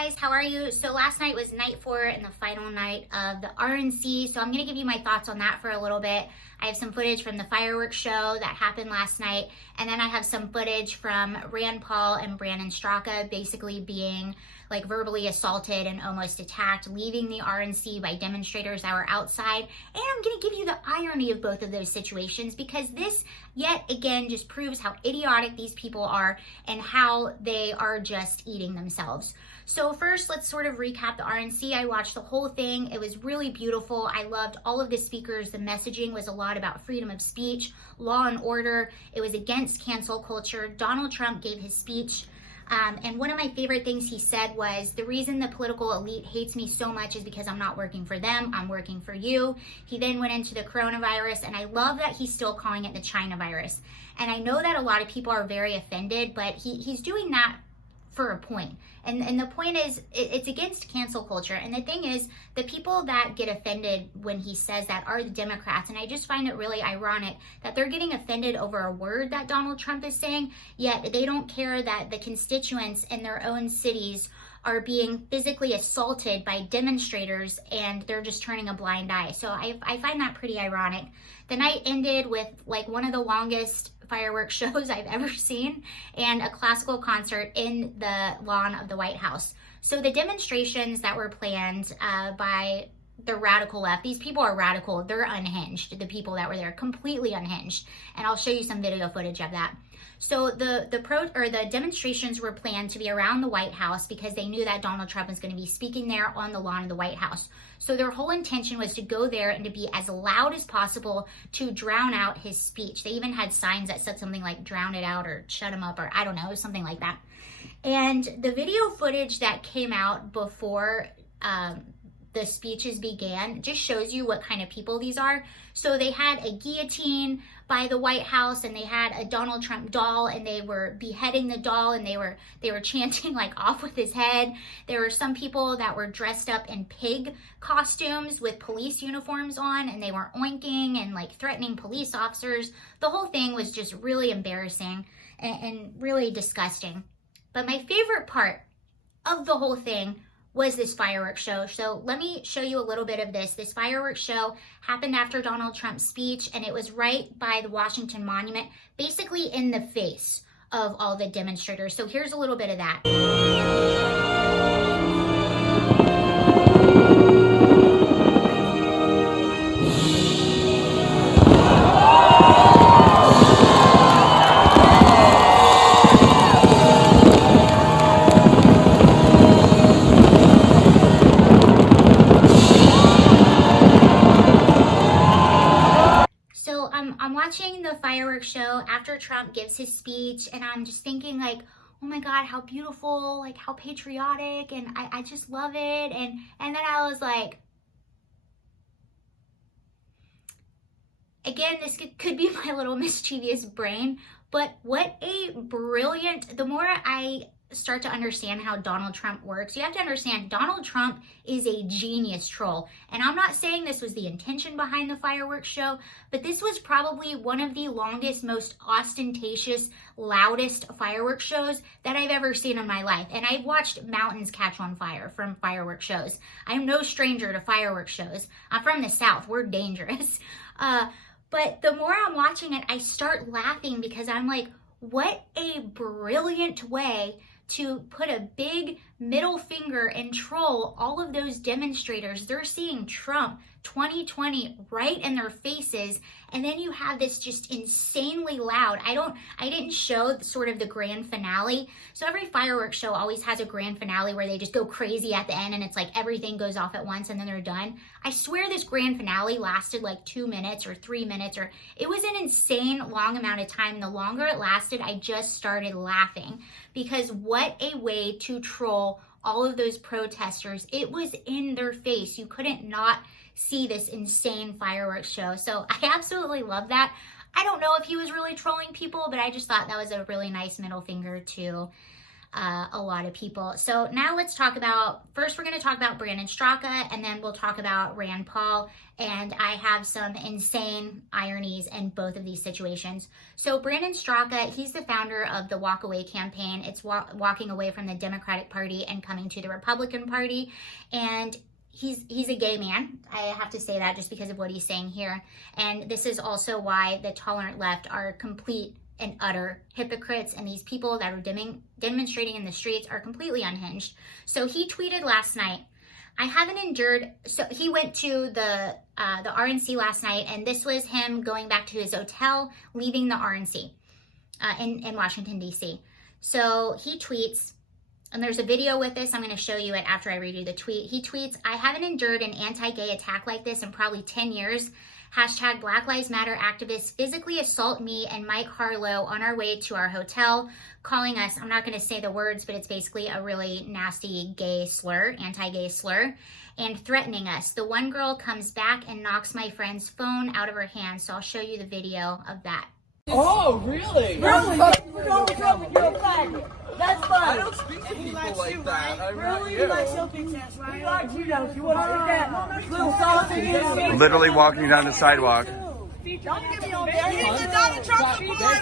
guys, how are you? So last night was night 4 and the final night of the RNC. So I'm going to give you my thoughts on that for a little bit. I have some footage from the fireworks show that happened last night. And then I have some footage from Rand Paul and Brandon Straka basically being like verbally assaulted and almost attacked, leaving the RNC by demonstrators that were outside. And I'm going to give you the irony of both of those situations because this yet again just proves how idiotic these people are and how they are just eating themselves. So first, let's sort of recap the RNC. I watched the whole thing. It was really beautiful. I loved all of the speakers. The messaging was a lot about freedom of speech, law and order. It was against cancel culture. Donald Trump gave his speech. And one of my favorite things he said was, the reason the political elite hates me so much is because I'm not working for them, I'm working for you. He then went into the coronavirus, and I love that he's still calling it the China virus. And I know that a lot of people are very offended, but he's doing that for a point. And the point is, it's against cancel culture. And the thing is, the people that get offended when he says that are the Democrats. And I just find it really ironic that they're getting offended over a word that Donald Trump is saying, yet they don't care that the constituents in their own cities are being physically assaulted by demonstrators and they're just turning a blind eye. So I find that pretty ironic. The night ended with like one of the longest fireworks shows I've ever seen and a classical concert in the lawn of the White House. So the demonstrations that were planned by the radical left, these people are radical, they're unhinged, the people that were there, completely unhinged. And I'll show you some video footage of that. So the demonstrations were planned to be around the White House because they knew that Donald Trump was going to be speaking there on the lawn of the White House. So their whole intention was to go there and to be as loud as possible to drown out his speech. They even had signs that said something like drown it out or shut him up or I don't know, something like that. And the video footage that came out before the speeches began just shows you what kind of people these are. So they had a guillotine by the White House and they had a Donald Trump doll and they were beheading the doll and they were chanting like off with his head. There were some people that were dressed up in pig costumes with police uniforms on and they were oinking and like threatening police officers. The whole thing was just really embarrassing and really disgusting. But my favorite part of the whole thing was this fireworks show. So let me show you a little bit of this. This fireworks show happened after Donald Trump's speech, and it was right by the Washington Monument, basically in the face of all the demonstrators. So here's a little bit of that. I'm watching the fireworks show after Trump gives his speech and I'm just thinking like, oh my God, how beautiful, like how patriotic, and I just love it. And then I was like, again, this could be my little mischievous brain, but what a brilliant, the more I start to understand how Donald Trump works, you have to understand Donald Trump is a genius troll. And I'm not saying this was the intention behind the fireworks show, but this was probably one of the longest, most ostentatious, loudest fireworks shows that I've ever seen in my life. And I've watched mountains catch on fire from fireworks shows. I'm no stranger to fireworks shows. I'm from the South. We're dangerous. But the more I'm watching it, I start laughing because I'm like, what a brilliant way to put a big middle finger and troll all of those demonstrators. They're seeing Trump 2020 right in their faces, and then you have this just insanely loud. I didn't show sort of the grand finale. So every fireworks show always has a grand finale where they just go crazy at the end and it's like everything goes off at once and then they're done. I swear this grand finale lasted like 2 minutes or 3 minutes, or it was an insane long amount of time. And the longer it lasted, I just started laughing because what a way to troll all of those protesters. It was in their face. You couldn't not see this insane fireworks show. So I absolutely love that. I don't know if he was really trolling people, but I just thought that was a really nice middle finger to a lot of people. So now let's talk about, first we're going to talk about Brandon Straka, and then we'll talk about Rand Paul. And I have some insane ironies in both of these situations. So Brandon Straka, he's the founder of the Walk Away campaign. It's walking away from the Democratic Party and coming to the Republican Party. And he's a gay man. I have to say that just because of what he's saying here. And this is also why the tolerant left are complete and utter hypocrites, and these people that are demonstrating in the streets are completely unhinged. So he tweeted last night, I haven't endured, so he went to the RNC last night, and this was him going back to his hotel, leaving the RNC in Washington, D.C. So he tweets, and there's a video with this, I'm going to show you it after I read you the tweet. He tweets, I haven't endured an anti-gay attack like this in probably 10 years. Hashtag Black Lives Matter activists physically assault me and Mike Harlow on our way to our hotel, calling us, I'm not going to say the words, but it's basically a really nasty gay slur, anti-gay slur, and threatening us. The one girl comes back and knocks my friend's phone out of her hand, so I'll show you the video of that. Oh, really? You're a faggot. That's fine. I don't speak to people like that. I really You like your bitch ass, right? He likes you, don't you? Want to take that little sausage in? Literally walking down the sidewalk. Don't get me on there. He's a Donald Trump supporter.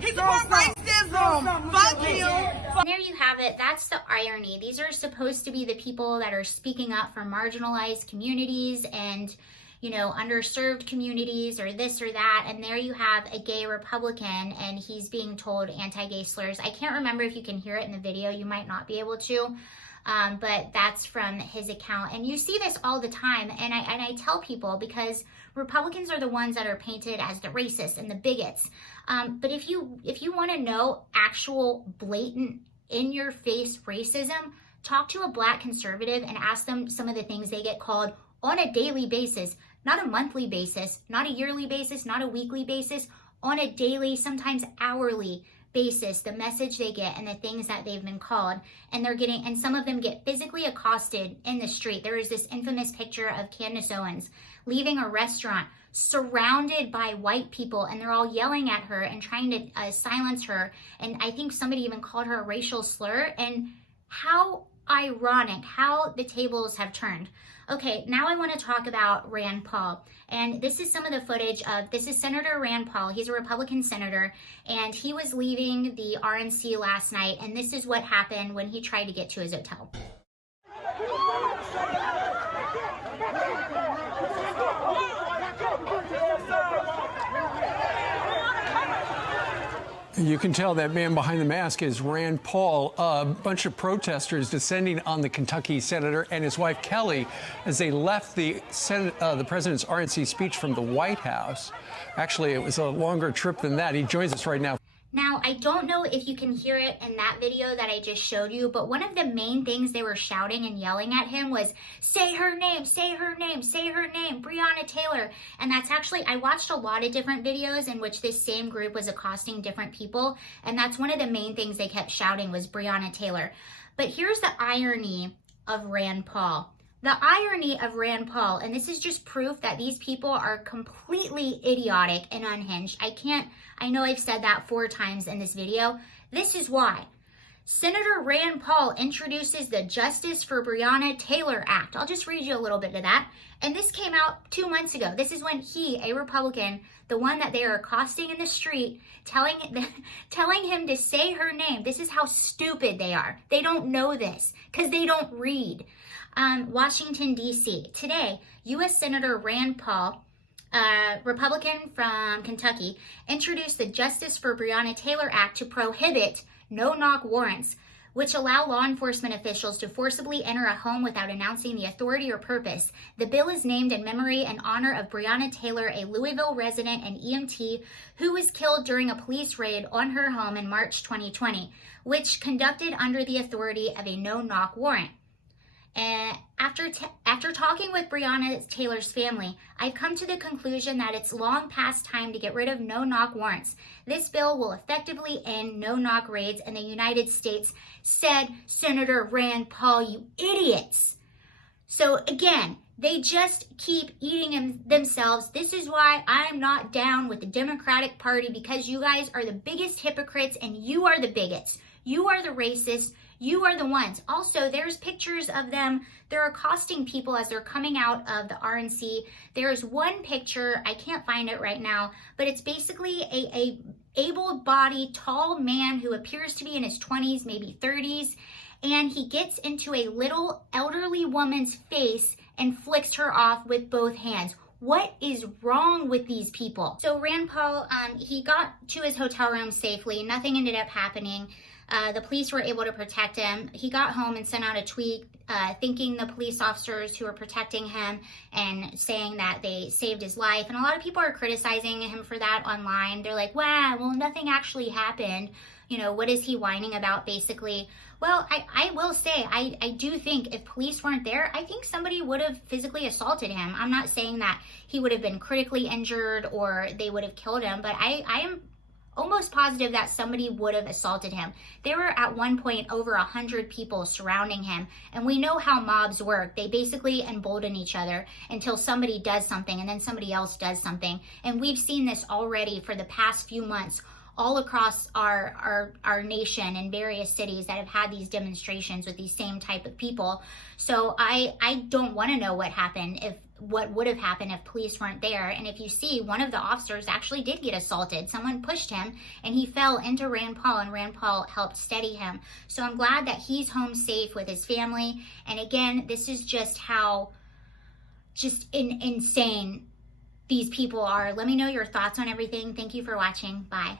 He supports racism. Fuck him. And there you have it. That's the irony. These are supposed to be the people that are speaking up for marginalized communities and, you know, underserved communities or this or that. And there you have a gay Republican and he's being told anti-gay slurs. I can't remember if you can hear it in the video. You might not be able to. But that's from his account. And you see this all the time. And I tell people, because Republicans are the ones that are painted as the racists and the bigots. But if you want to know actual blatant in-your-face racism, talk to a Black conservative and ask them some of the things they get called on a daily basis, not a monthly basis, not a yearly basis, not a weekly basis, on a daily, sometimes hourly basis, the message they get and the things that they've been called. And they're getting, and some of them get physically accosted in the street. There is this infamous picture of Candace Owens leaving a restaurant surrounded by white people, and they're all yelling at her and trying to silence her. And I think somebody even called her a racial slur. And how ironic how the tables have turned. Okay, now I want to talk about Rand Paul. And this is some of the footage of, this is Senator Rand Paul. He's a Republican senator, and he was leaving the RNC last night, and this is what happened when he tried to get to his hotel. You can tell that man behind the mask is Rand Paul. A bunch of protesters descending on the Kentucky senator and his wife Kelly as they left the president's RNC speech from the White House. Actually, it was a longer trip than that. He joins us right now. Now, I don't know if you can hear it in that video that I just showed you, but one of the main things they were shouting and yelling at him was, say her name, say her name, say her name, Breonna Taylor. And that's actually, I watched a lot of different videos in which this same group was accosting different people, and that's one of the main things they kept shouting was Breonna Taylor. But here's the irony of Rand Paul. The irony of Rand Paul, and this is just proof that these people are completely idiotic and unhinged. I know I've said that 4 times in this video. This is why. Senator Rand Paul introduces the Justice for Breonna Taylor Act. I'll just read you a little bit of that. And this came out 2 months ago. This is when he, a Republican, the one that they are accosting in the street, telling him to say her name. This is how stupid they are. They don't know this because they don't read. Washington, D.C. Today, U.S. Senator Rand Paul, Republican from Kentucky, introduced the Justice for Breonna Taylor Act to prohibit no-knock warrants, which allow law enforcement officials to forcibly enter a home without announcing the authority or purpose. The bill is named in memory and honor of Breonna Taylor, a Louisville resident and EMT who was killed during a police raid on her home in March 2020, which conducted under the authority of a no-knock warrant. And after talking with Breonna Taylor's family, I've come to the conclusion that it's long past time to get rid of no-knock warrants. This bill will effectively end no-knock raids in the United States, said Senator Rand Paul, you idiots. So again, they just keep eating themselves. This is why I'm not down with the Democratic Party, because you guys are the biggest hypocrites and you are the bigots. You are the racist. You are the ones. Also, there's pictures of them. They're accosting people as they're coming out of the RNC. There's one picture, I can't find it right now, but it's basically a able-bodied, tall man who appears to be in his 20s, maybe 30s, and he gets into a little elderly woman's face and flicks her off with both hands. What is wrong with these people? So Rand Paul, he got to his hotel room safely. Nothing ended up happening. The police were able to protect him. He got home and sent out a tweet thanking the police officers who were protecting him and saying that they saved his life. And a lot of people are criticizing him for that online. They're like, wow, well, nothing actually happened. You know, what is he whining about, basically? Well, I will say, I do think if police weren't there, I think somebody would have physically assaulted him. I'm not saying that he would have been critically injured or they would have killed him, but I am almost positive that somebody would have assaulted him. There were at one point over 100 people surrounding him, and we know how mobs work. They basically embolden each other until somebody does something and then somebody else does something. And we've seen this already for the past few months all across our nation in various cities that have had these demonstrations with these same type of people. So I don't want to know what would have happened if police weren't there. And if you see, one of the officers actually did get assaulted. Someone pushed him and he fell into Rand Paul, and Rand Paul helped steady him. So I'm glad that he's home safe with his family. And again, this is just how insane these people are. Let me know your thoughts on everything. Thank you for watching. Bye.